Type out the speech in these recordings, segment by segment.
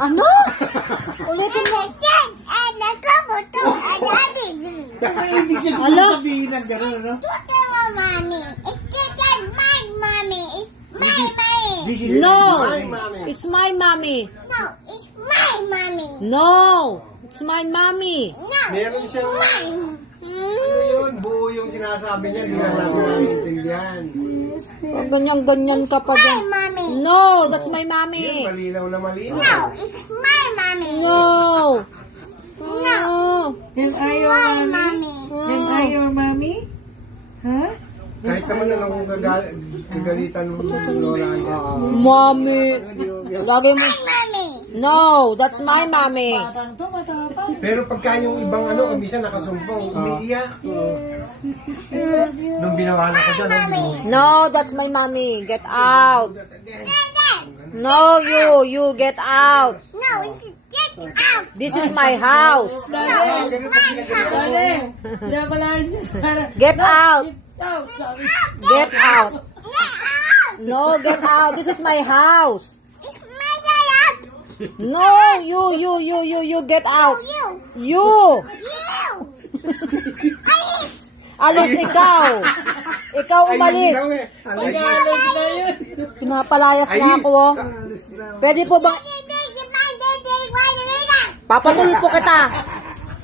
Ano? Ulitin mo. Ano ibig Ano? sabihin ng gano'n, ano? This is No. my mommy. It's my mommy. No, it's my mommy. No. It's my mommy. No, Meron it's siyang- mine. Ano yun? Buo yung sinasabi niya, hindi lang natin naiintindihan. Pag ganyan-ganyan ka pa My dyan. mommy. No, that's my Yun, mommy. malinaw na malinaw. No, it's my mommy. No. No. Am I your My mommy? mommy. Am I your mommy? Huh? Kahit naman na lang kung kagalitan mo ng lola niya. Mommy. Lagi mo. My mommy. No, that's my mommy. Batang to, matapang. Pero pagka yung ibang ano, minsan nakasumpong, umiiyak. Nung binawalan ko dyan, No, that's my mommy. Get out. No, you get out. No, it's get out. This is my house. No, it's my house. Dali. Kaya pala si Sarah. Get out. Oh, sorry. Get out. Get out. No, get out. This is my house. It's my out. No, you get out. You. You. You. Alis ikaw. Ikaw umalis. Tagalog na yun. Pinapalayas na ako. Oh. Pwede po bang papatulpo kita?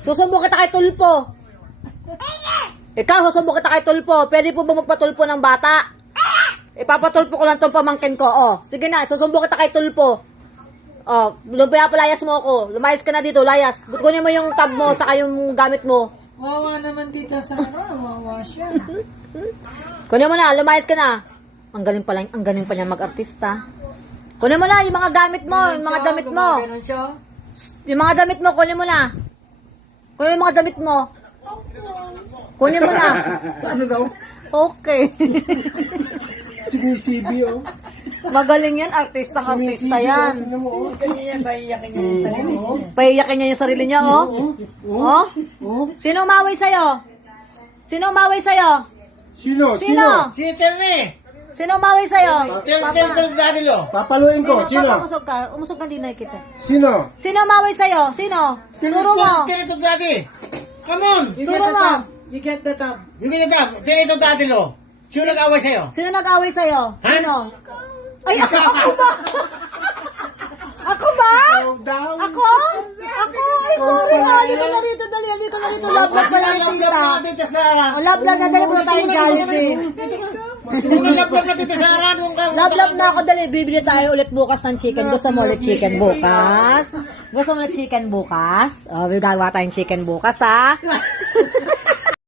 Susumbong kita kay Tulpo. Ikaw, susumbong kita kay Tulpo. Pwede po bang magpatulpo ng bata? Ipapatulpo ko lang tong pamangkin ko. Oh, sige na, susumbong kita kay Tulpo. Oh, pinapalayas mo ako. Lumayas ka na dito, layas. Kunin mo yung tab mo, saka yung gamit mo. Wawa naman dito Sarah. Wawa siya. Kunin mo na, lumayas ka na. Ang galing pa niya mag-artista. Kunin mo na yung mga gamit mo, yung mga damit mo. Ganun siya. Yung mga damit mo, kunin mo na. Kunin yung mga damit mo. Kunin mo na. Ano daw? Okay. CB, oh. Magaling yan, artista yan. Tingnan mo, oh. Kanina ba iyakin niya yung sarili niya? Paiyakin niya yung sarili niya, oh. Oh? Oh. Sino umaway sa'yo? Sino umaway sa'yo? Sino? Sino? Si Terme! Sino umaway sa'yo? Tel Dadilo! Papaluin ko. Sino? Umusog ka. Umusog ka, hindi nakikita. Sino? Sino umaway sa'yo? Sino? Turo mo. Terito Daddy! Come on! You Turo get the mo. tab. You get the tab. Yung ganyan Terito Dadilo! Sino nag-away sa'yo? Sino nag-away sa'yo? Ha? Sino? Ay, ako ba? Ako ba? Ikaw daw. Ako? Ako? Ay, sorry na. Halika na rito, dali. Halika na rito. Love pa lang kita. Tita Sara! Love na. Dali mo tayong Jollibee. Love na Tita Sara! Love na ako. Dali. Bibili tayo ulit bukas ng chicken. Gusto mo ulit chicken bukas? Gusto mo ulit chicken bukas? Oh, gagawa tayong chicken bukas, ha?